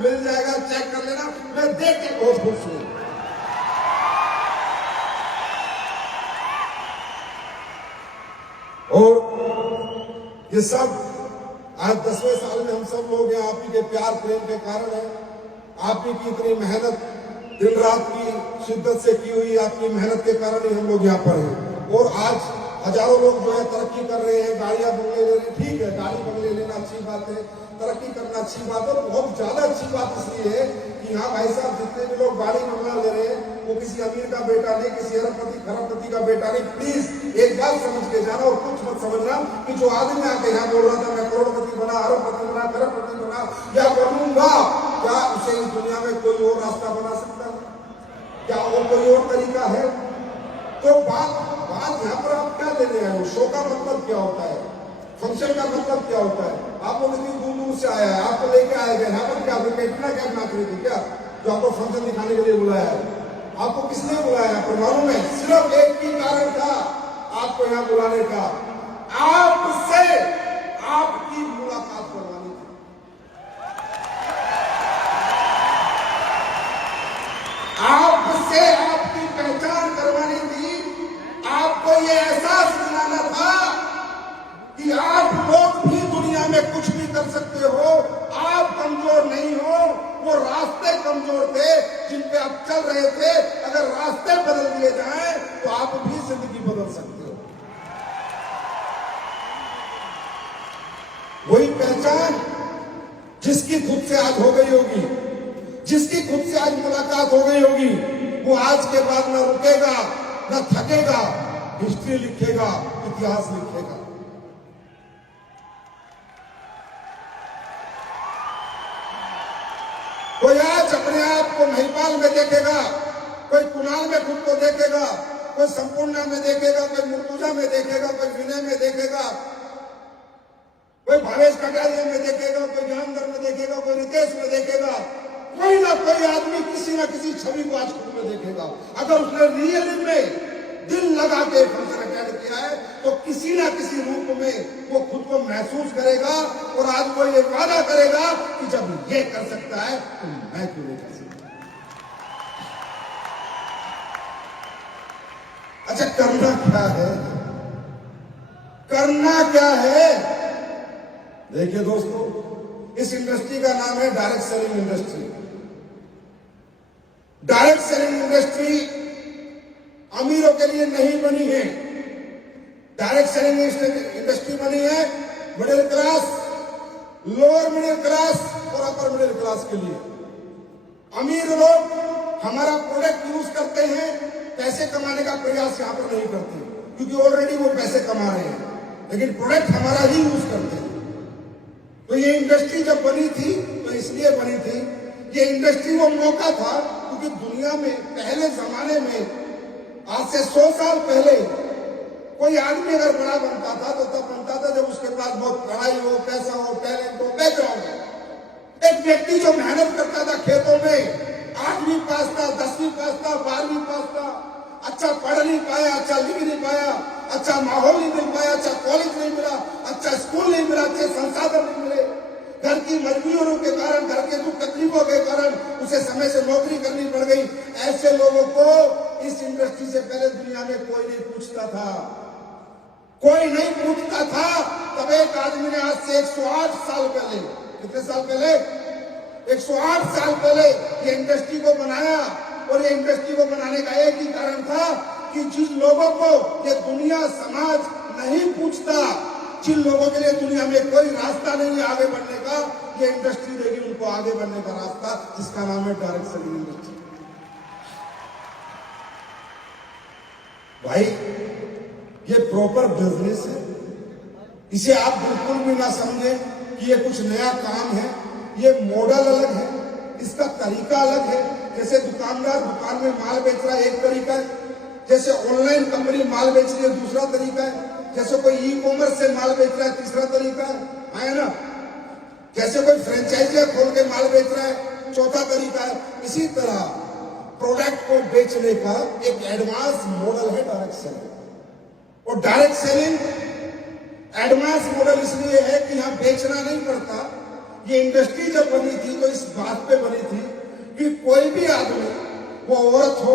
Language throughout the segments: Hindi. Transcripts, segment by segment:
मिल जाएगा, चेक कर लेना। मैं देख के बहुत खुश हूं। और ये सब आज 10वें साल में हम सब लोग हैं, आप ही के प्यार प्रेम के कारण है। आप ही की इतनी मेहनत दिन रात की शिद्दत से की हुई आपकी मेहनत के कारण ही हम लोग यहाँ पर हैं। और आज हजारों लोग जो है तरक्की कर रहे हैं, गाड़ियां बंगले ले रहे हैं। ठीक है, गाड़ी बंगले लेना अच्छी बात है, तरक्की करना अच्छी बात है। बहुत ज्यादा अच्छी बात इसलिए है कि यहाँ भाई साहब जितने भी लोग गाड़ी बंगला ले रहे हैं वो किसी अमीर का बेटा नहीं, किसी अरबपति खरबपति का बेटा नहीं। प्लीज एक बात समझ के जाना और कुछ मत समझना कि जो आदमी आके यहाँ बोल रहा था मैं करोड़पति बना, अरबपति बना, खरबपति बना या बनूंगा, क्या उसे इस दुनिया में कोई और रास्ता बना सकता है? क्या वो कोई और तरीका है? तो बात यहाँ पर आप क्या लेने आए हो? शो का मतलब क्या होता है? फंक्शन का मतलब क्या होता है? आप लोग इतनी दूर दूर से आया है, आपको लेके आए गए यहाँ पर क्या इतना क्या नाचरी थी क्या जो आपको फंक्शन दिखाने के लिए बुलाया है? आपको किसने बुलाया है? पर मालूम है सिर्फ एक ही कारण था आपको यहाँ बुलाने का, आपसे आपकी मुलाकात करवानी थी। आपसे आपकी पहचान करवानी थी। आपको ये एहसास दिलाना था कि आप लोग भी दुनिया में कुछ भी कर सकते हो, आप कमजोर नहीं हो। वो रास्ते कमजोर थे जिन पे आप चल रहे थे, अगर रास्ते बदल दिए जाएं तो आप भी जिंदगी बदल सकते हो। वही पहचान जिसकी खुद से आज हो गई होगी, जिसकी खुद से आज मुलाकात हो गई होगी, वो आज के बाद न रुकेगा न थकेगा, हिस्ट्री लिखेगा, इतिहास लिखेगा। कोई आज अपने आप को महिपाल में देखेगा, कोई कुणाल में खुद को देखेगा, कोई संपूर्णा में देखेगा, कोई मुर्तुजा में देखेगा, कोई विनय में देखेगा, कोई भावेश कटारिया में देखेगा, कोई ज्ञानधर में देखेगा, कोई रितेश में देखेगा। कोई ना कोई आदमी किसी ना किसी छवि को आज खुद में देखेगा। अगर उसने रियल में दिल लगा के फंक्शन अटेंड किया है तो किसी ना किसी रूप में वो खुद को महसूस करेगा और आज वो ये वादा करेगा कि जब ये कर सकता है तो मैं क्यों नहीं कर सकता। अच्छा, करना क्या है? करना क्या है? देखिए दोस्तों, इस इंडस्ट्री का नाम है direct selling industry. Direct selling industry अमीरों के लिए नहीं बनी है। डायरेक्ट सेलिंग इंडस्ट्री बनी है middle class, lower middle class और अपर मिडिल क्लास के लिए। अमीर लोग हमारा प्रोडक्ट यूज करते हैं, पैसे कमाने का प्रयास यहां पर नहीं करते क्योंकि ऑलरेडी वो पैसे कमा रहे हैं, लेकिन प्रोडक्ट हमारा ही यूज करते हैं। तो ये इंडस्ट्री जब बनी थी तो इसलिए बनी थी, ये इंडस्ट्री वो मौका था क्योंकि दुनिया में पहले जमाने में आज से 100 साल पहले कोई आदमी अगर बड़ा बनता था तो तब बनता था जब उसके पास बहुत पढ़ाई हो, पैसा हो, टैलेंट हो, बैकग्राउंड हो। एक व्यक्ति जो मेहनत करता था खेतों में, 8वीं पास था, 10वीं पास था, 12वीं पास था, अच्छा पढ़ नहीं पाया, अच्छा लिख नहीं पाया, अच्छा माहौल नहीं मिल पाया, अच्छा कॉलेज नहीं मिला, अच्छा स्कूल नहीं मिला, अच्छे संसाधन नहीं मिले, घर की मजबूरियों के कारण, घर के दुख तकलीफों के कारण उसे समय से नौकरी करनी पड़ गई। ऐसे लोगों को इस इंडस्ट्री से पहले दुनिया में कोई नहीं पूछता था, कोई नहीं पूछता था। तब एक आदमी ने आज से 108 साल पहले, कितने साल पहले? 108 साल पहले ये इंडस्ट्री को बनाया। और ये इंडस्ट्री को बनाने का एक ही कारण था कि जिन लोगों को ये दुनिया समाज नहीं पूछता, जिन लोगों के लिए दुनिया में कोई रास्ता नहीं है आगे बढ़ने का, ये इंडस्ट्री देगी उनको आगे बढ़ने का रास्ता, जिसका नाम है डायरेक्ट सेलिंग इंडस्ट्री। भाई ये प्रॉपर बिजनेस है, इसे आप बिल्कुल भी ना समझें कि ये कुछ नया काम है। ये मॉडल अलग है, इसका तरीका अलग है। जैसे दुकानदार दुकान में माल बेच रहा है एक तरीका है, जैसे ऑनलाइन कंपनी माल बेच रही है दूसरा तरीका है, जैसे कोई ई कॉमर्स से माल बेच रहा है तीसरा तरीका है ना, जैसे कोई फ्रेंचाइजी खोल के माल बेच रहा है चौथा तरीका है। इसी तरह प्रोडक्ट को बेचने का एक एडवांस मॉडल है डायरेक्ट सेलिंग। और डायरेक्ट सेलिंग एडवांस मॉडल इसलिए है कि यहां बेचना नहीं पड़ता। ये इंडस्ट्री जब बनी थी तो इस बात पे बनी थी कि कोई भी आदमी, वो औरत हो,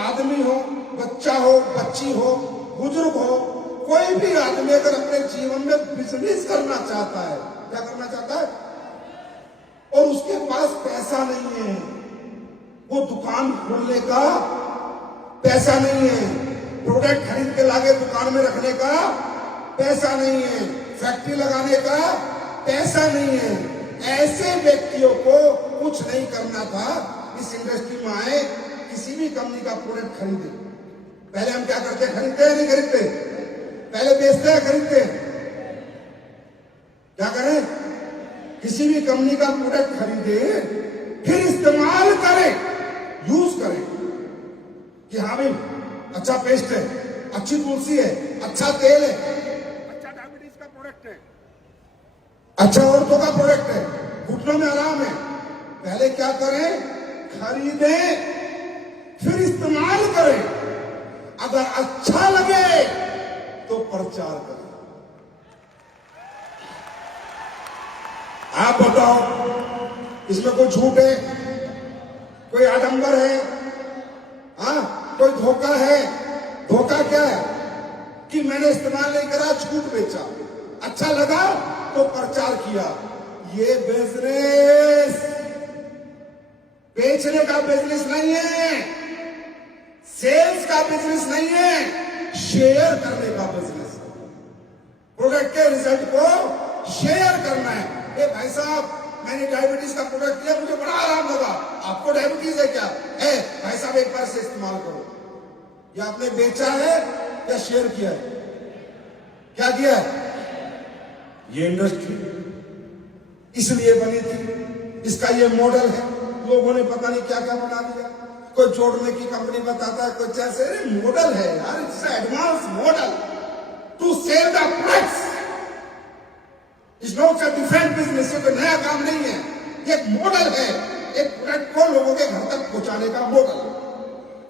आदमी हो, बच्चा हो, बच्ची हो, बुजुर्ग हो, कोई भी आदमी अगर अपने जीवन में बिजनेस करना चाहता है, क्या करना चाहता है, और उसके पास पैसा नहीं है, वो दुकान खोलने का पैसा नहीं है, प्रोडक्ट खरीद के लाके दुकान में रखने का पैसा नहीं है, फैक्ट्री लगाने का पैसा नहीं है, ऐसे व्यक्तियों को कुछ नहीं करना था, इस इंडस्ट्री में आए, किसी भी कंपनी का प्रोडक्ट खरीदे। पहले हम क्या करते हैं, खरीदते हैं नहीं खरीदते, पहले बेचते हैं खरीदते हैं, क्या करें, किसी भी कंपनी का प्रोडक्ट खरीदे, फिर इस्तेमाल करें, यूज करें कि हाँ भाई अच्छा पेस्ट है, अच्छी तुलसी है, अच्छा तेल है, अच्छा डायबिटीज का प्रोडक्ट है, अच्छा औरतों का प्रोडक्ट है, घुटनों में आराम है। पहले क्या करें, खरीदें, फिर इस्तेमाल करें, अगर अच्छा लगे तो प्रचार करें। आप बताओ, इसमें कोई झूठ है, कोई आडंबर है, हाँ, कोई धोखा है? धोखा क्या है कि मैंने इस्तेमाल नहीं करा, झूठ बेचा, अच्छा लगा तो प्रचार किया। ये बिजनेस बेचने का बिजनेस नहीं है, सेल्स का बिजनेस नहीं है, शेयर करने का बिजनेस है। प्रोडक्ट के रिजल्ट को शेयर करना है। ए भाई साहब, मैंने डायबिटीज का प्रोडक्ट लिया, मुझे बड़ा आराम लगा, आपको डायबिटीज है क्या? है भाई साहब, एक बार से इस्तेमाल करो। या आपने बेचा है या शेयर किया है? क्या किया है? ये इंडस्ट्री इसलिए बनी थी, इसका ये मॉडल है, लोगों ने पता नहीं क्या क्या बना दिया। कोई जोड़ने की कंपनी बताता है, कोई जैसे मॉडल है यार, it's advance model to sell the products, it's not a different business. ये कोई नया काम नहीं है, ये एक मॉडल है, एक प्रोडक्ट को लोगों के घर तक पहुंचाने का मॉडल।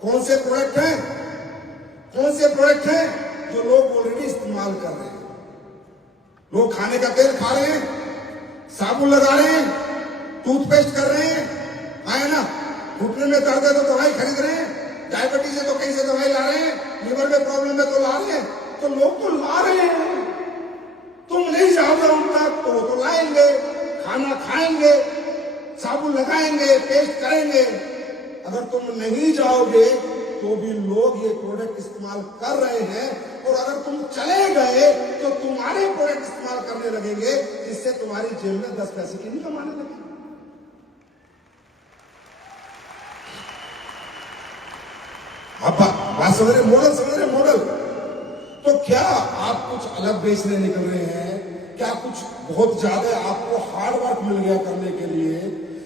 कौन से प्रोडक्ट हैं? कौन से प्रोडक्ट हैं जो लोग ऑलरेडी इस्तेमाल कर रहे हैं? लोग खाने का तेल खा रहे हैं, साबुन लगा रहे हैं, टूथपेस्ट कर रहे हैं, है ना, घुटने में दर्द है तो दवाई खरीद रहे हैं, डायबिटीज है तो कहीं से दवाई ला रहे हैं, लिवर में प्रॉब्लम है तो ला रहे हैं, तो लोग तो ला रहे हैं। तुम नहीं जाओगे उन तक तो वो तो लाएंगे, खाना खाएंगे, साबुन लगाएंगे, पेस्ट करेंगे। अगर तुम नहीं जाओगे तो भी लोग ये प्रोडक्ट इस्तेमाल कर रहे हैं, और अगर तुम चले गए तो तुम्हारे प्रोडक्ट इस्तेमाल करने लगेंगे, जिससे तुम्हारी जेब में 10 पैसे की इनकम आने लगेगी। आप बात समझ रहे, मॉडल समझ रहे, मॉडल। तो क्या आप कुछ अलग बेचने निकल रहे हैं? क्या कुछ बहुत ज्यादा आपको हार्ड वर्क मिल गया करने के लिए?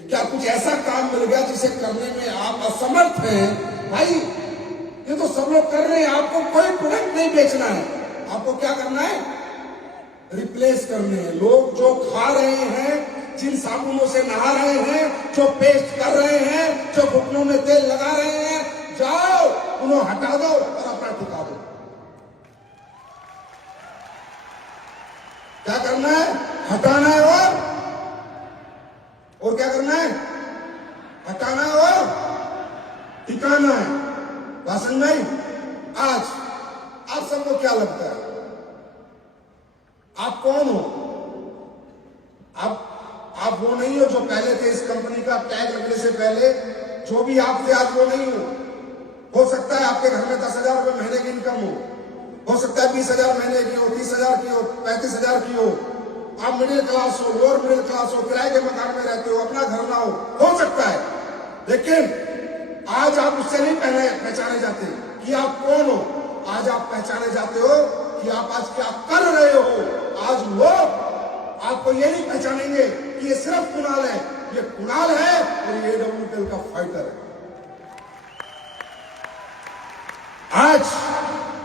क्या कुछ ऐसा काम मिल गया जिसे करने में आप असमर्थ हैं? भाई ये तो सब लोग कर रहे हैं, आपको कोई प्रोडक्ट नहीं बेचना है, आपको क्या करना है? रिप्लेस करने हैं। लोग जो खा रहे हैं, जिन साबुनों से नहा रहे हैं, जो पेस्ट कर रहे हैं, जो घुटनों में तेल लगा रहे हैं, जाओ उन्हें हटा दो और अपना टिका दो। क्या करना है? हटाना है और क्या करना है? हटाना है और टिकाना है। बात समझ में? आज आप सबको क्या लगता है, आप कौन हो? आप वो नहीं हो जो पहले थे। इस कंपनी का टैग लगने से पहले जो भी आप थे, आज वो नहीं हो सकता है आपके घर में 10,000 रुपए महीने की इनकम हो सकता है 20,000 महीने की हो, 30,000 की हो, 35,000 की हो। आप मिडिल क्लास हो, लोअर मिडिल क्लास हो, किराए के मकान में रहते हो, अपना घर ना हो सकता है। लेकिन आज आप उससे नहीं पहचाने जाते कि आप कौन हो। आज आप पहचाने जाते हो कि आप आज क्या कर रहे हो। आज लोग आपको ये नहीं पहचानेंगे कि ये सिर्फ कुणाल है, ये कुणाल है और ये AWPL का फाइटर है। आज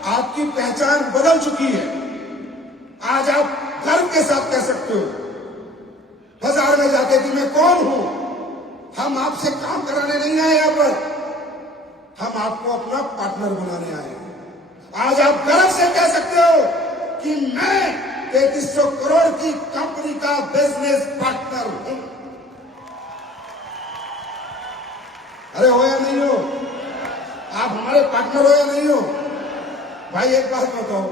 आपकी पहचान बदल चुकी है। आज आप गर्व के साथ कह सकते हो बाजार में जाके कि मैं कौन हूं। हम आपसे काम कराने नहीं आए यहां पर, हम आपको अपना पार्टनर बनाने आए हैं। आज आप गर्व से कह सकते हो कि मैं 3300 करोड़ की कंपनी का बिजनेस पार्टनर हूं। अरे हो या नहीं हो? आप हमारे पार्टनर हो या नहीं हो? भाई एक बात बताओ,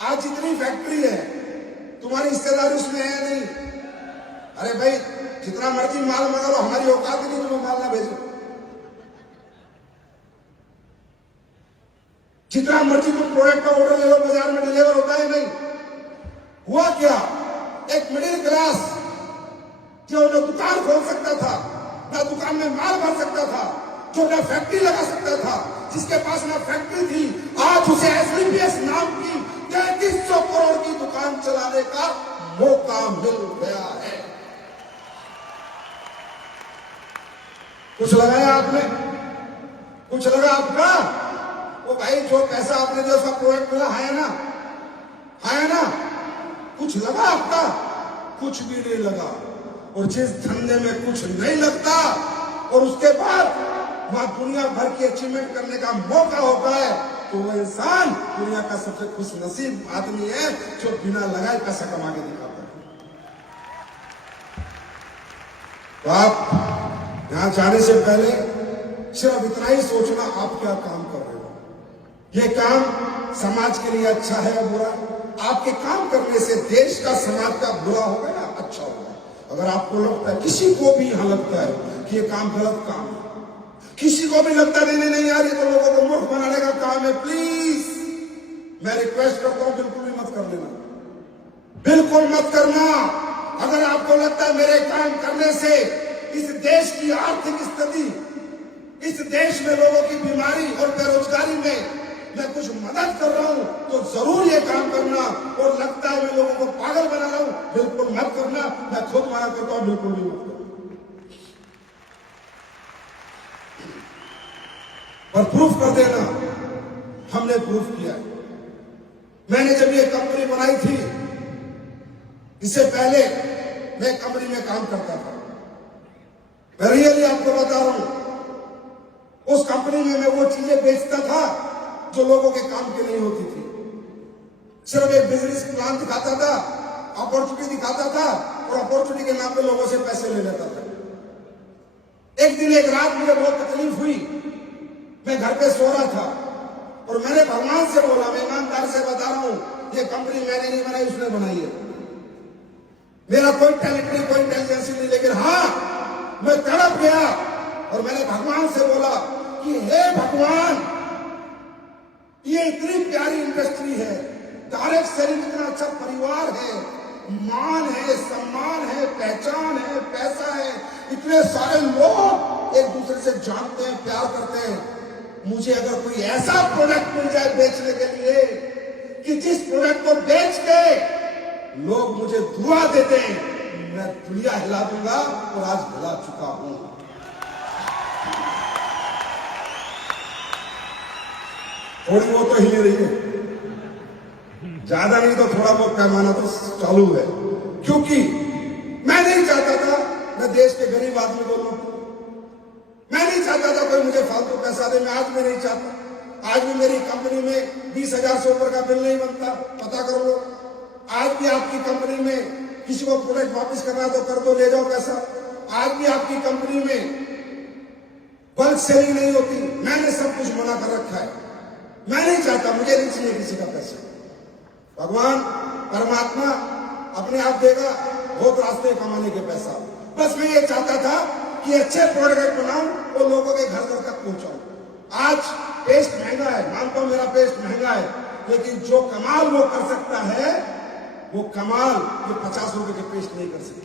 आज जितनी फैक्ट्री है तुम्हारी हिस्सेदारी उसमें है या नहीं? अरे भाई जितना मर्जी माल मंगा लो, हमारी औकात नहीं तुम्हें माल ना भेजो। जितना मर्जी तुम प्रोडक्ट का ऑर्डर ले लो, बाजार में डिलीवर होता है नहीं। हुआ क्या, एक मिडिल क्लास जो दुकान खोल सकता था, ना दुकान में माल भर सकता था, जो ना फैक्ट्री लगा सकता था, जिसके पास ना फैक्ट्री थी, आज उसे एसलीपीएस नाम की 3300 करोड़ की दुकान चलाने का मौका मिल गया है। कुछ लगाया आपने? कुछ लगा आपका? वो भाई जो पैसा आपने जो उसका प्रोडक्ट मिला है ना, है ना? कुछ लगा आपका? कुछ भी नहीं लगा। और जिस धंधे में कुछ नहीं लगता और उसके बाद वहां दुनिया भर की अचीवमेंट करने का मौका होता है, तो वो इंसान दुनिया का सबसे खुश नसीब आदमी है जो बिना लगाए पैसा कमा के दिखाता है। तो आप यहां जाने से पहले सिर्फ इतना ही सोचना, आप क्या काम कर रहे हो, ये काम समाज के लिए अच्छा है या बुरा? आपके काम करने से देश का, समाज का बुरा होगा या अच्छा होगा? अगर आपको लगता है, किसी को भी यहां लगता है कि ये काम गलत काम है, किसी को भी लगता है नहीं यार ये तो लोगों को मूर्ख बनाने का काम है, प्लीज मैं रिक्वेस्ट करता हूं बिल्कुल भी मत कर लेना, बिल्कुल मत करना। अगर आपको लगता है मेरे काम करने से इस देश की आर्थिक स्थिति, इस देश में लोगों की बीमारी और बेरोजगारी में मैं कुछ मदद कर रहा हूं, तो जरूर ये काम करना। और लगता है मैं लोगों को पागल बना रहा हूं, बिल्कुल मत करना। मैं खुद मना करता हूं, बिल्कुल भी मत करना। और प्रूफ कर देना, हमने प्रूफ किया। मैंने जब ये कंपनी बनाई थी, इससे पहले मैं कंपनी में काम करता था। मैं रियली आपको बता रहा हूं, उस कंपनी में मैं वो चीजें बेचता था जो लोगों के काम की नहीं होती थी। सिर्फ एक बिजनेस प्लान दिखाता था, अपॉर्चुनिटी दिखाता था और अपॉर्चुनिटी के नाम पे लोगों से पैसे ले लेता था। एक दिन एक रात मुझे बहुत तकलीफ हुई, मैं घर पे सो रहा था और मैंने भगवान से बोला, मैं ईमानदार से बता रहा हूं, ये कंपनी मैंने नहीं बनाई, उसने बनाई है। मेरा कोई टैलेंट नहीं, कोई इंटेलिजेंस नहीं, लेकिन हाँ मैं तड़प गया और मैंने भगवान से बोला कि हे भगवान, ये इतनी प्यारी इंडस्ट्री है, डायरेक्ट सेलिंग इतना अच्छा परिवार है, मान है, सम्मान है, पहचान है, पैसा है, इतने सारे लोग एक दूसरे से जानते हैं, प्यार करते हैं। मुझे अगर कोई ऐसा प्रोडक्ट मिल जाए बेचने के लिए कि जिस प्रोडक्ट को बेच के लोग मुझे दुआ देते हैं, मैं दुनिया हिला दूंगा और आज हिला चुका हूं। थोड़ी बहुत तो हिल रही है, ज्यादा नहीं तो थोड़ा बहुत पैमाना तो चालू है, क्योंकि मैं नहीं चाहता था मैं देश के गरीब आदमी को लूटूं, मैं नहीं चाहता था कोई मुझे फालतू पैसा दे, मैं आज भी नहीं चाहता। आज भी मेरी कंपनी में 20,000 से ऊपर का बिल नहीं बनता, पता कर लो। आज भी आपकी कंपनी में किसी को प्रोडक्ट वापस करना तो कर दो, ले जाओ पैसा। आज भी आपकी कंपनी में बल्क सेलिंग नहीं होती, मैंने सब कुछ मना कर रखा है। मैं नहीं चाहता, मुझे नहीं चाहिए किसी का पैसा। भगवान परमात्मा अपने आप देगा बहुत रास्ते कमाने के पैसा। बस मैं ये चाहता था कि अच्छे प्रोडक्ट बनाऊं और लोगों के घर घर तक पहुंचाऊं। आज पेस्ट महंगा है, मानता हूं मेरा पेस्ट महंगा है, लेकिन जो कमाल वो कर सकता है, वो कमाल ये 50 रुपए के पेस्ट नहीं कर सकते।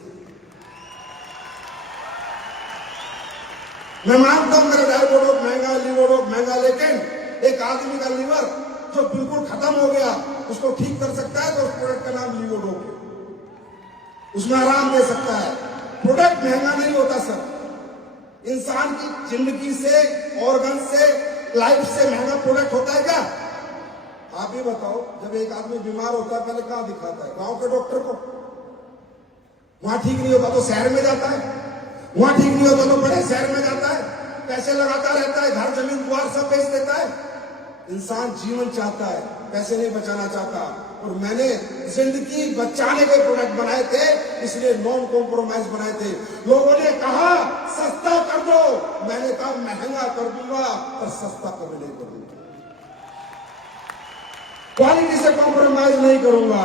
मैं मानता हूं मेरा डायबोडोक महंगा, लीवोडोक महंगा, लेकिन एक आदमी का लीवर जो बिल्कुल खत्म हो गया उसको ठीक कर सकता है, तो उस प्रोडक्ट का नाम लीवोडोक है, उसमें आराम दे सकता है। प्रोडक्ट महंगा नहीं होता सर, इंसान की जिंदगी से, ऑर्गन से, लाइफ से महंगा प्रोडक्ट होता है क्या? आप ही बताओ। जब एक आदमी बीमार होता है पहले कहां दिखाता है? गांव के डॉक्टर को। वहां ठीक नहीं होता तो शहर में जाता है, वहां ठीक नहीं होता तो बड़े शहर में जाता है, पैसे लगाता रहता है, घर जमीन द्वार सब बेच देता है। इंसान जीवन चाहता है, पैसे नहीं बचाना चाहता। और मैंने जिंदगी बचाने के प्रोडक्ट बनाए थे, इसलिए नॉन कॉम्प्रोमाइज बनाए थे। लोगों ने कहा सस्ता कर दो। मैंने कहा महंगा कर दूंगा पर सस्ता कभी नहीं कर दूंगा, क्वालिटी से कॉम्प्रोमाइज नहीं करूंगा।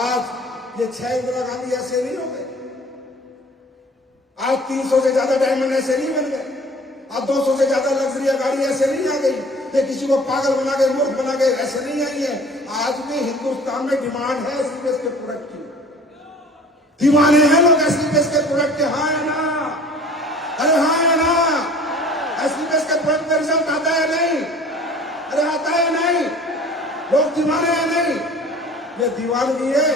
आज ये 6 इंदिरा गांधी ऐसे नहीं हो गए, आज 300 से ज्यादा डायमंड ऐसे नहीं बन गए, आज 200 से ज्यादा लग्जरी गाड़ी ऐसे नहीं आ गई, ये किसी को पागल बना के मूर्ख बना के ऐसे नहीं आई है। आज भी हिंदुस्तान में डिमांड है एसलीपीएस के प्रोडक्ट की, दीवाने हैं लोग एसलीपीएस के प्रोडक्ट के। हाँ है ना, अरे हाँ है ना, एसलीपीएस के प्रोडक्ट का रिजल्ट आता है नहीं, अरे आता है नहीं, लोग दीवाने हैं नहीं, ये दीवानगी है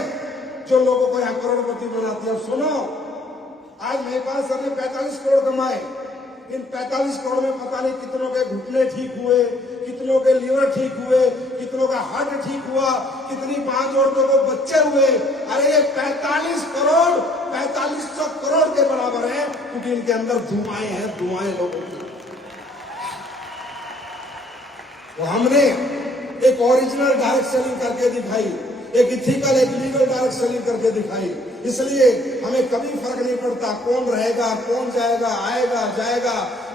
जो लोगों को यहाँ करोड़पति बनाती है। अब सुनो, आज महिपाल सर ने 45 करोड़ कमाए, इन 45 करोड़ में पता नहीं कितनों के घुटने ठीक हुए, कितनों के लीवर ठीक हुए, कितनों का हार्ट ठीक हुआ, कितनी 5 औरतों को बच्चे हुए। अरे ये 45 करोड़ 4500 करोड़ के बराबर है, क्योंकि इनके अंदर दुआएं हैं, दुआएं लोगों की। तो हमने एक ओरिजिनल डायरेक्ट सेलिंग करके दिखाई, एक इथिकल एक लीगल डायरेक्ट सेलिंग करके दिखाई। इसलिए हमें कभी फर्क नहीं पड़ता कौन रहेगा कौन जाएगा, आएगा जाएगा।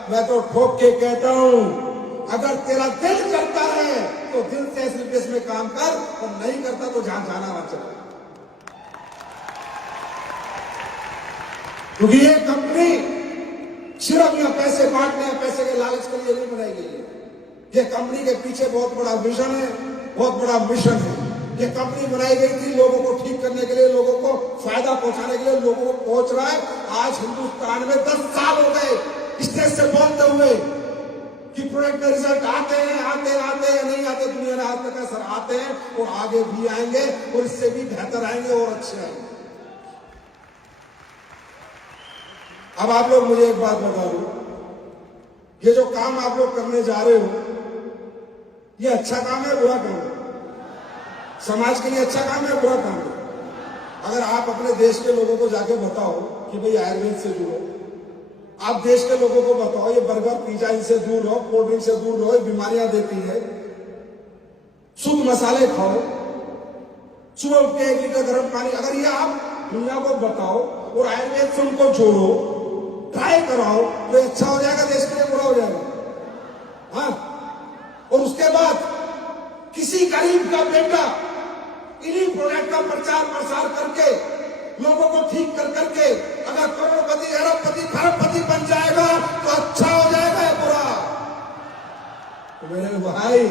मैं तो ठोक के कहता हूं, अगर तेरा दिल करता है तो दिल से एसलीपीएस में काम कर, और नहीं करता तो जहां जाना वहां चला। क्योंकि ये कंपनी सिर्फ यहाँ पैसे बांटने या पैसे के लालच के लिए नहीं बनाई गई है। ये कंपनी के पीछे बहुत बड़ा विजन है, बहुत बड़ा मिशन है। ये कंपनी बनाई गई थी लोगों को ठीक करने के लिए, लोगों को फायदा पहुंचाने के लिए, लोगों को पहुंच रहा है। आज हिंदुस्तान में 10 साल हो गए स्टेज से बोलते हुए कि प्रोडक्ट का रिजल्ट आते हैं नहीं आते। दुनिया ने आज तक सर आते हैं और आगे भी आएंगे और इससे भी बेहतर आएंगे और अच्छे आएंगे। अब आप लोग मुझे एक बात बता दो, ये जो काम आप लोग करने जा रहे हो, ये अच्छा काम है बुरा काम है? समाज के लिए अच्छा काम है बुरा काम है? अगर आप अपने देश के लोगों को जाके बताओ कि भाई आयुर्वेद से जुड़ो, आप देश के लोगों को बताओ ये बर्गर पिज्जा इनसे दूर रहो, कोल्ड ड्रिंक से दूर रहो, ये बीमारियां देती है, शुद्ध मसाले खाओ, सुबह उठ के 1 लीटर गर्म पानी, अगर ये आप दुनिया को बताओ और आयुर्वेद से उनको छोड़ो, ट्राई कराओ, तो अच्छा हो जाएगा देश के लिए बुरा हो जाएगा? हाँ, और उसके बाद किसी गरीब का बेटा इन्हीं प्रोडक्ट का प्रचार प्रसार करके लोगों को ठीक कर करके अगर करोड़पति अरबपति खरबपति बन जाएगा तो अच्छा हो जाएगा या बुरा? तो मेरे भाई,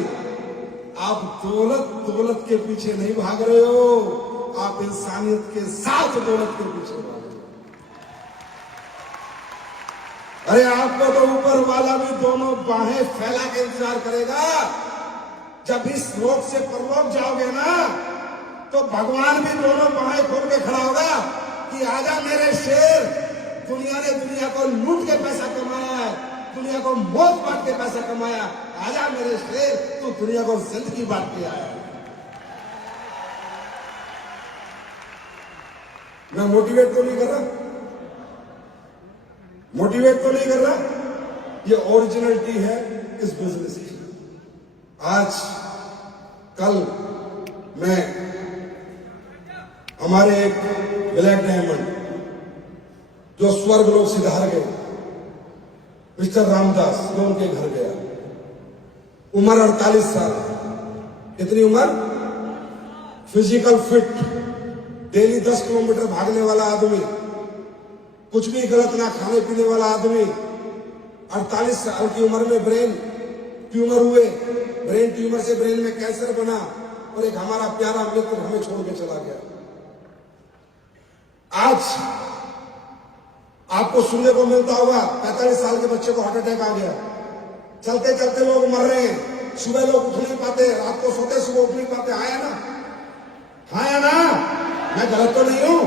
आप दौलत के पीछे नहीं भाग रहे हो, आप इंसानियत के साथ दौलत के पीछे भाग रहे हो। अरे आपको तो ऊपर वाला भी दोनों बाहें फैला के इंतजार करेगा। जब इस लोक से परलोक जाओगे ना, तो भगवान भी दोनों बाहें खोल के खड़ा होगा कि आजा मेरे शेर, दुनिया ने दुनिया को लूट के पैसा कमाया है, दुनिया को मौत बांट के पैसा कमाया, आजा मेरे शेर, तू दुनिया को जिंदगी बांट के आया। मैं मोटिवेट तो नहीं कर रहा, मोटिवेट तो नहीं कर रहा, ये ओरिजिनलिटी है इस बिजनेस की। आज कल मैं हमारे एक ब्लैक डायमंड जो स्वर्ग लोक सिधार गए, मिस्टर रामदास, मैं उनके घर गया। उम्र 48 साल, कितनी उम्र? फिजिकल फिट, डेली 10 किलोमीटर भागने वाला आदमी, कुछ भी गलत ना खाने पीने वाला आदमी, 48 साल की उम्र में ब्रेन ट्यूमर हुए, ब्रेन ट्यूमर से ब्रेन में कैंसर बना, और एक हमारा प्यारा मित्र हमें छोड़ के चला गया। आज आपको सुनने को मिलता होगा 45 साल के बच्चे को हार्ट अटैक आ गया, चलते चलते लोग मर रहे हैं, सुबह लोग उठ नहीं पाते, रात को सोते सुबह उठ नहीं पाते। आया ना, हाँ ना, मैं गलत तो नहीं हूं?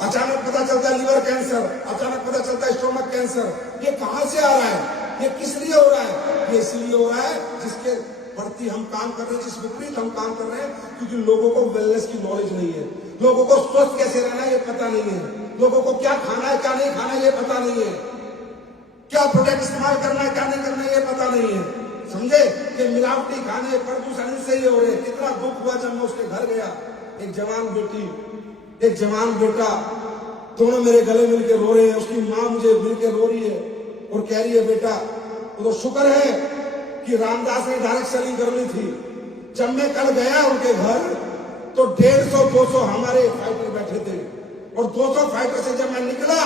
अचानक पता चलता है लीवर कैंसर, अचानक पता चलता है स्टोमक कैंसर। ये कहां से आ रहा है? ये किस लिए हो रहा है? ये इसलिए हो रहा है जिसके प्रति हम काम कर रहे हैं, जिस विपरीत हम काम कर रहे हैं, क्योंकि लोगों को वेलनेस की नॉलेज नहीं है, लोगों को स्वस्थ कैसे रहना है ये पता नहीं है, लोगों को क्या खाना है क्या नहीं खाना है ये पता नहीं है, क्या प्रोडक्ट इस्तेमाल करना है क्या नहीं करना है ये पता नहीं है। समझे कि मिलावटी खाने प्रदूषण से ही हो रहे। कितना दुख हुआ जब मैं उसके घर गया, एक जवान बेटी एक जवान बेटा दोनों मेरे गले मिलके रो रहे हैं, उसकी माँ मुझे मिलके रो रही है और कह रही है बेटा वो तो शुक्र है कि रामदास ने डायरेक्ट सेलिंग कर ली थी। जब मैं कल गया उनके घर तो 150-200 हमारे फाइटर बैठे थे और 200 फाइटर से जब मैं निकला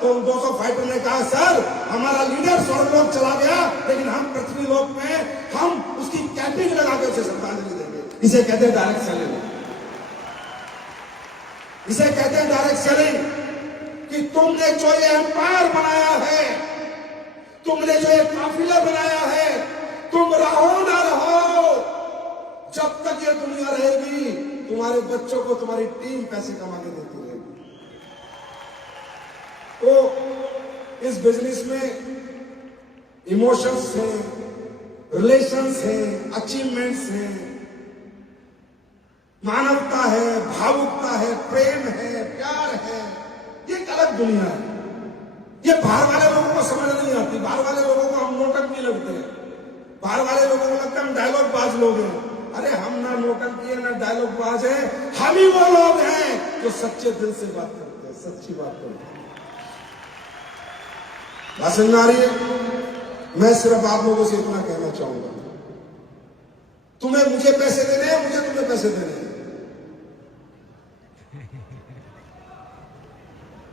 तो उन 200 फाइटर ने कहा सर हमारा लीडर स्वर्गलोक चला गया लेकिन हम पृथ्वी लोक में हम उसकी कैपिंग लगा के उसे श्रद्धांजलि देंगे। इसे कहते हैं डायरेक्ट सेलिंग, इसे कहते हैं डायरेक्ट सेलिंग। कि तुमने जो ये एम्पायर बनाया है, तुमने जो ये काफिला बनाया है, तुम रहो ना रहो, जब तक ये दुनिया रहेगी तुम्हारे बच्चों को तुम्हारी टीम पैसे कमा के देती रहेगी। तो इस बिजनेस में इमोशंस हैं, रिलेशंस हैं, अचीवमेंट्स हैं, मानवता है, भावुकता है, प्रेम है, प्यार है। ये एक अलग दुनिया है। ये बाहर वाले लोगों को समझ नहीं आती। बाहर वाले लोगों को हम नोटंक भी लगते हैं, बाहर वाले लोगों को लगता है हम डायलॉग बाज लोग हैं। अरे हम ना नोटंकी है ना डायलॉग बाज है, हम ही वो लोग हैं जो सच्चे दिल से बात करते हैं, सच्ची बात करते हैं। बात समझ में आ रही है? मैं सिर्फ आप लोगों से इतना कहना चाहूंगा, तुम्हें मुझे पैसे देने हैं, मुझे तुम्हें पैसे देने हैं।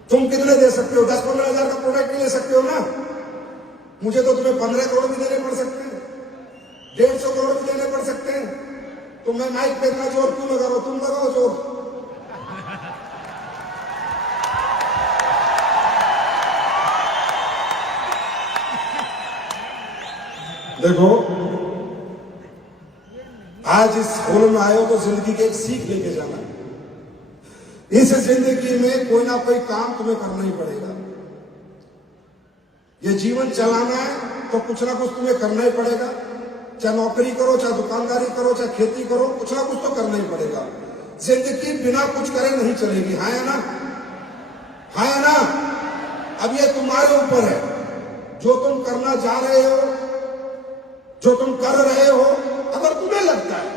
तुम कितने दे सकते हो? 10-15 हजार का प्रोडक्ट ले सकते हो ना। मुझे तो तुम्हें 15 करोड़ भी देने पड़ सकते हैं, 150 करोड़ भी देने पड़ सकते हैं। तो मैं माइक पे इतना जोर क्यों लगा रहा हूं? तुम लगाओ जोर। देखो आज इस हॉल में आए हो तो जिंदगी की एक सीख लेके जाना। इस जिंदगी में कोई ना कोई काम तुम्हें करना ही पड़ेगा। ये जीवन चलाना है तो कुछ ना कुछ तुम्हें करना ही पड़ेगा। चाहे नौकरी करो, चाहे दुकानदारी करो, चाहे खेती करो, कुछ ना कुछ तो करना ही पड़ेगा। जिंदगी बिना कुछ करे नहीं चलेगी। हाँ या ना? हाँ या ना? अब ये तुम्हारे ऊपर है। जो तुम करना जा रहे हो, जो तुम कर रहे हो, अगर तुम्हें लगता है,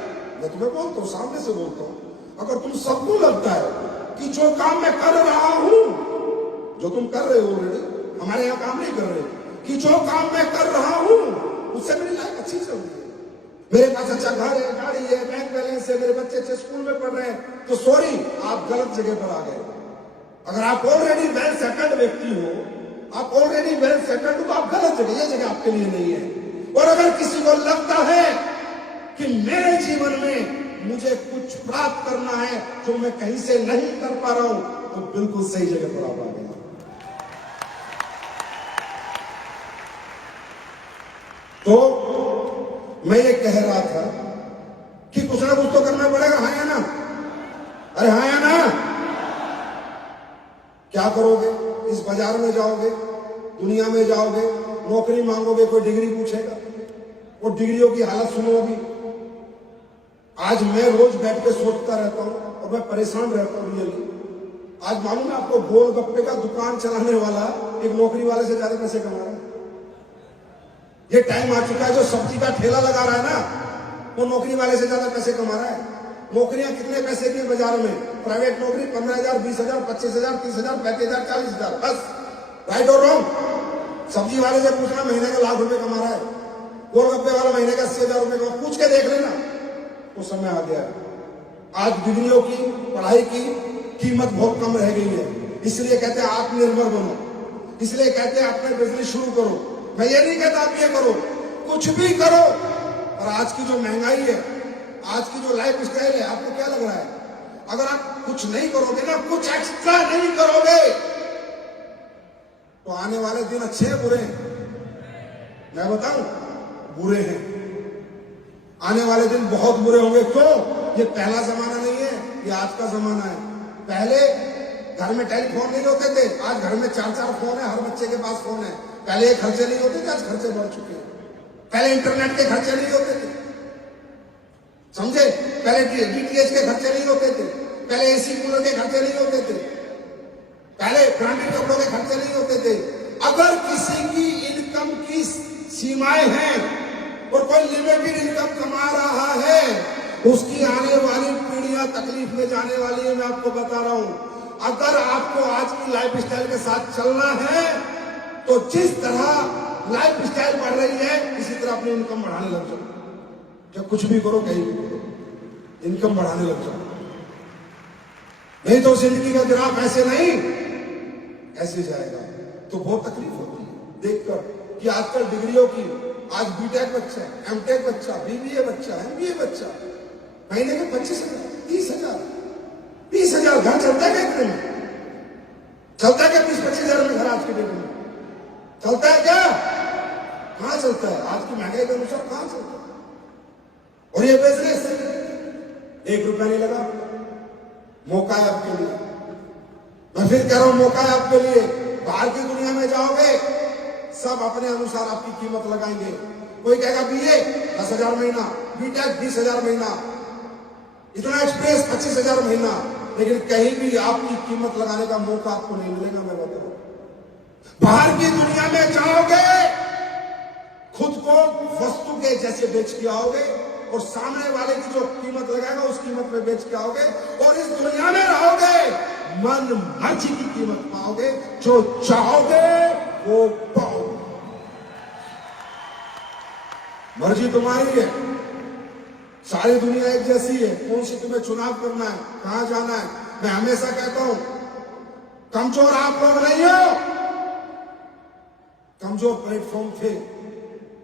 मैं तुम्हें बोलता हूं, सामने से बोलता हूं, अगर तुम सबको लगता है कि जो काम मैं कर रहा हूं, जो तुम कर रहे हो ऑलरेडी, हमारे यहां काम नहीं कर रहे, कि जो काम मैं कर रहा हूं उससे मेरी लाइफ अच्छी चल रही है, मेरे पास अच्छा घर है, गाड़ी है, बैंक बैलेंस है, मेरे बच्चे अच्छे स्कूल में पढ़ रहे हैं, तो सॉरी, आप गलत जगह पर आ गए। अगर आप ऑलरेडी वेल सेटल्ड व्यक्ति हो, आप ऑलरेडी वेल सेटल्ड हो, तो आप गलत जगह, ये जगह आपके लिए नहीं है। और अगर किसी को लगता है कि मेरे जीवन में मुझे कुछ प्राप्त करना है जो मैं कहीं से नहीं कर पा रहा हूं, तो बिल्कुल सही जगह पर आप आ गए। तो मैं ये कह रहा था कि कुछ ना कुछ तो करना पड़ेगा। हाँ या ना? अरे हाँ या ना? क्या करोगे? इस बाजार में जाओगे, दुनिया में जाओगे, नौकरी मांगोगे, कोई डिग्री पूछेगा, वो डिग्रियों की हालत सुनोगी। आज मैं रोज बैठ के सोचता रहता हूं और मैं परेशान रहता हूं रियली। आज मालूम है आपको, गोलगप्पे का दुकान चलाने वाला एक नौकरी वाले से ज्यादा पैसे कमा रहा है। ये टाइम आ चुका है, जो सब्जी का ठेला लगा रहा है ना, वो नौकरी वाले से ज्यादा पैसे कमा रहा है। नौकरियां कितने पैसे की बाजार में? प्राइवेट नौकरी 15,000, 20,000, 25,000, 30,000, 35,000, 40,000, बस। राइट और रॉन्ग? सब्जी वाले से पूछना महीने का लाख रुपए कमा रहा है, गोलगप्पे वाला महीने का 80,000 रुपए कमा, पूछ के देख लेना। वो समय आ गया है। आज डिग्रियों की, पढ़ाई की कीमत बहुत कम रह गई है। इसलिए कहते हैं आत्मनिर्भर बनो, इसलिए कहते हैं अपने बिजनेस शुरू करो। मैं ये नहीं कहता आप ये करो, कुछ भी करो। और आज की जो महंगाई है, आज की जो लाइफ स्टाइल है, आपको क्या लग रहा है? अगर आप कुछ नहीं करोगे ना, कुछ एक्स्ट्रा नहीं करोगे, तो आने वाले दिन अच्छे हैं बुरे हैं? मैं बताऊं, बुरे हैं। आने वाले दिन बहुत बुरे होंगे। क्यों? ये पहला जमाना नहीं है, ये आज का जमाना है। पहले घर में टेलीफोन नहीं होते थे, आज घर में 4-4 फोन है, हर बच्चे के पास फोन है। पहले ये खर्चे नहीं होते थे, आज खर्चे बढ़ चुके हैं। पहले इंटरनेट के खर्चे नहीं होते थे, समझे? पहले डीटीएच के खर्चे नहीं होते थे, पहले एसी कूलर के खर्चे नहीं होते थे, पहले ब्रांडेड कपड़ों के खर्चे नहीं होते थे। अगर किसी की इनकम की सीमाएं हैं और कोई लिमिटेड इनकम कमा रहा है, उसकी आने वाली पीढ़ियां तकलीफ में जाने वाली है। मैं आपको बता रहा हूं, अगर आपको आज की लाइफ स्टाइल के साथ चलना है तो जिस तरह लाइफ स्टाइल बढ़ रही है इसी तरह अपनी इनकम बढ़ाने लग जाओ। जब कुछ भी करो कहीं भी करो इनकम बढ़ाने लग जाओ, नहीं तो जिंदगी का ग्राफ ऐसे नहीं ऐसे जाएगा। तो बहुत तकलीफ होती है देखकर कि आजकल डिग्रियों की, आज बीटेक बच्चा, एमटेक बच्चा, बीबीए बच्चा, एमबीए बच्चा, महीने के 25,000, 30,000, 20,000 घर चलता है क्या इतने में? चलता है क्या 20-25,000 में घर आज के डेट में? चलता है क्या? कहां चलता है? आज की महंगाई के अनुसार कहां चलता है? और ये बिजनेस 1 रुपया नहीं लगा, मौका है आपके लिए। मैं फिर कह रहा हूं मौका है आपके लिए। बाहर की दुनिया में जाओगे सब अपने अनुसार आपकी कीमत लगाएंगे। कोई कहेगा बीए 10,000 महीना, बीटेक 20,000 महीना, इतना एक्सप्रेस 25,000 महीना, लेकिन कहीं भी आपकी कीमत लगाने का मौका आपको नहीं मिलेगा। मैं बताऊं बाहर की दुनिया में जाओगे खुद को वस्तु के जैसे बेच के आओगे और सामने वाले की जो कीमत लगाएगा उस कीमत में बेच के आओगे और इस दुनिया में रहोगे मन मर्जी की कीमत पाओगे, जो चाहोगे वो पाओगे। मर्जी तुम्हारी है, सारी दुनिया एक जैसी है। कौन सी तुम्हें चुनाव करना है, कहां जाना है? मैं हमेशा कहता हूं कमजोर आप लोग नहीं हो, कमजोर प्लेटफॉर्म थे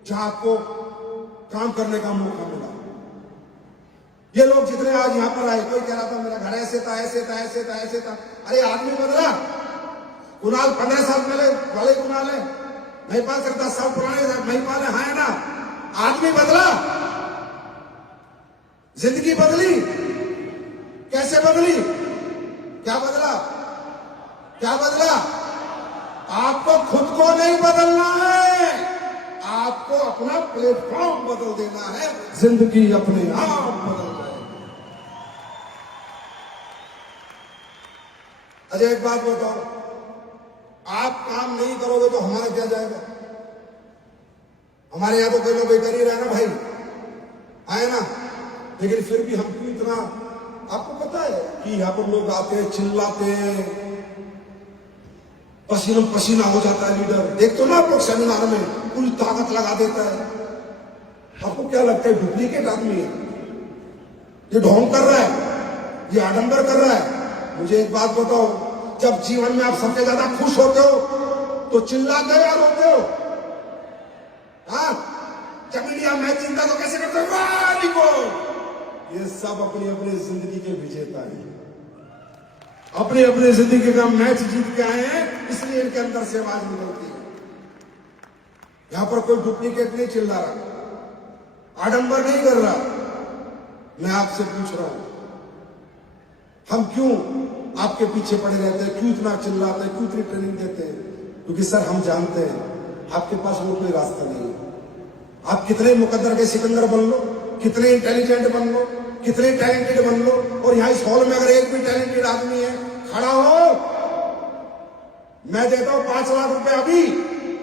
जहां आपको काम करने का मौका मिला। ये लोग जितने आज यहां पर आए, कोई कह रहा था मेरा घर ऐसे था, ऐसे था, ऐसे था, ऐसे था। अरे आदमी बदला। कुणाल 15 साल पहले वाले कुणाल है, महिपाल से 10 साल पुराने महिपाल है ना? आदमी बदला, जिंदगी बदली। कैसे बदली? क्या बदला? क्या बदला? आपको खुद को नहीं बदलना है, आपको अपना प्लेटफॉर्म बदल देना है, जिंदगी अपने आप बदल जाएगी। अजय एक बात बताओ, आप काम नहीं करोगे तो हमारा क्या जाएगा? हमारे यहां तो कोई लोग कर ही रहे ना भाई, आए ना, लेकिन फिर भी हम क्यों इतना, आपको पता है कि यहां पर लोग आते हैं, चिल्लाते हैं, पसीना पसीना हो जाता है लीडर। देख तो ना आप लोग सेमिनार में पूरी ताकत लगा देता है। आपको क्या लगता है डुप्लीकेट आदमी है, ये ढोंग कर रहा है, ये आडंबर कर रहा है? मुझे एक बात बताओ, जब जीवन में आप सबसे ज्यादा खुश होते हो तो चिल्लाते हो या रोते हो? हाँ, जब इंडिया मैच जीतता तो कैसे करते हो? ये सब अपनी अपनी जिंदगी के विजेता हैं, अपने अपने जिंदगी का मैच जीत के आए हैं, इसलिए इनके अंदर से आवाज निकलती है। यहां पर कोई डुप्लीकेट नहीं चिल्ला रहा, आडंबर नहीं कर रहा। मैं आपसे पूछ रहा हूं, हम क्यों आपके पीछे पड़े रहते हैं, क्यों इतना चिल्लाते हैं, क्यों इतनी ट्रेनिंग देते हैं? क्योंकि सर हम जानते हैं आपके पास वो कोई रास्ता नहीं है। आप कितने मुकद्दर के सिकंदर बन लो, कितने इंटेलिजेंट बन लो, कितने टैलेंटेड बन लो, और यहां इस हॉल में अगर एक भी टैलेंटेड आदमी है खड़ा हो, मैं देता हूं 5 लाख रुपए अभी,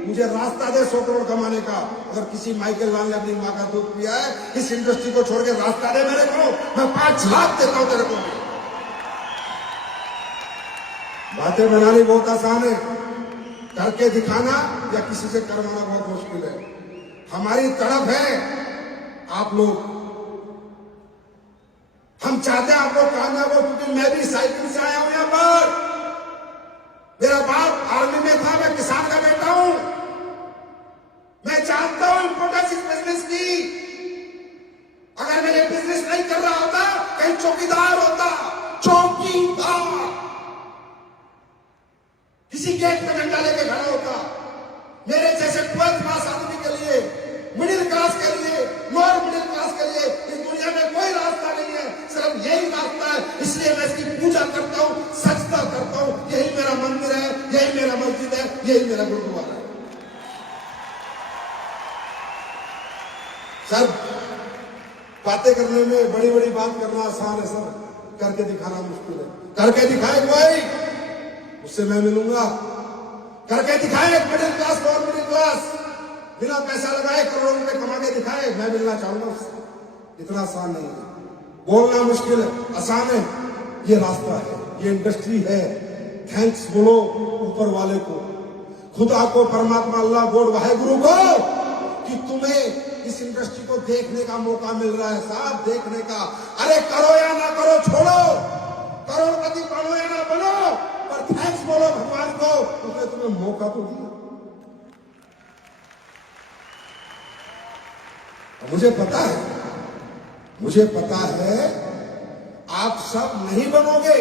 मुझे रास्ता दे 100 करोड़ कमाने का। अगर किसी माइकल लाल ने अपनी मां का दूध पिया है, इस इंडस्ट्री को छोड़ के रास्ता दे मेरे को, मैं 5 लाख देता हूं तेरे को। बातें बनानी बहुत आसान है, करके दिखाना या किसी से करवाना बहुत मुश्किल है। हमारी तड़प है आप लोग, हम चाहते हैं आप लोग कामयाब हो, क्योंकि मैं भी साइकिल से आया हूं यहां पर। मेरा बाप आर्मी में था, मैं किसान का बेटा हूं, मैं जानता हूं इंपॉर्टेंस इस बिजनेस की। अगर मैं ये बिजनेस नहीं कर रहा होता, कहीं चौकीदार होता, चौकीदार किसी गेट पे डंडा लेके खड़ा होता। मेरे जैसे 12th पास आदमी के लिए, मिडिल क्लास के लिए, लोअर मिडिल क्लास के लिए इस दुनिया में कोई रास्ता नहीं है, सिर्फ यही रास्ता है। इसलिए मैं इसकी पूजा करता हूं, सजदा करता हूं। यही मेरा मंदिर है, यही मेरा मस्जिद है, यही मेरा गुरुद्वारा है। सर बातें करने में बड़ी बड़ी बात करना आसान है सर, करके दिखाना मुश्किल है। करके दिखाए कोई, उससे मैं मिलूंगा। करके दिखाए middle class, lower middle class, बिना पैसा लगाए करोड़ों रुपए कमा के दिखाए, मैं मिलना चाहूंगा उससे। इतना आसान नहीं है, बोलना मुश्किल है, आसान है। ये रास्ता है, ये इंडस्ट्री है, थैंक्स बोलो ऊपर वाले को, खुदा को, परमात्मा अल्लाह गॉड वाहेगुरु को, कि तुम्हें इस इंडस्ट्री को देखने का मौका मिल रहा है साहब, देखने का। अरे करो या ना करो, छोड़ो, करोड़पति बनो या ना बनो, पर थैंक्स बोलो भगवान को, उसने तुम्हें मौका तो दिया। मुझे पता है आप सब नहीं बनोगे,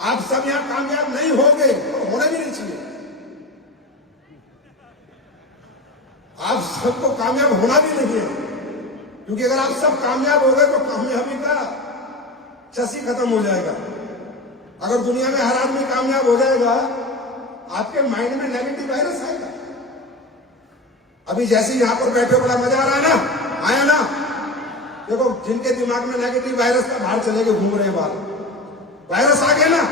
आप सब यहां कामयाब नहीं होंगे, और होना भी नहीं चाहिए। आप सबको कामयाब होना भी नहीं है, क्योंकि अगर आप सब कामयाब हो गए तो कामयाबी का चसी खत्म हो जाएगा। अगर दुनिया में हर आदमी कामयाब हो जाएगा, आपके माइंड में नेगेटिव वायरस आएगा। अभी जैसे यहां पर बैठे बड़ा मजा आ रहा है ना, आया ना, देखो जिनके दिमाग में नेगेटिव वायरस था बाहर चले गए, घूम रहे हैं बाहर, वायरस आ गया ना।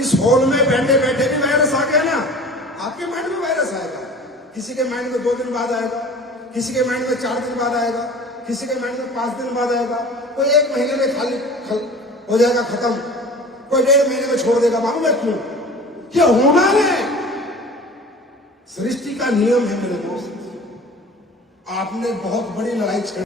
इस हॉल में बैठे बैठे भी वायरस आ गया ना, आपके माइंड में वायरस आएगा। किसी के माइंड में 2 दिन बाद आएगा, किसी के माइंड में 4 दिन बाद आएगा, किसी के माइंड में 5 दिन बाद आएगा, कोई 1 महीने में खाली हो जाएगा खत्म, कोई 1.5 महीने में छोड़ देगा। मालूम है क्यों? ये होना है, सृष्टि का नियम है मेरे दोस्त। आपने बहुत बड़ी लड़ाई छेड़ी।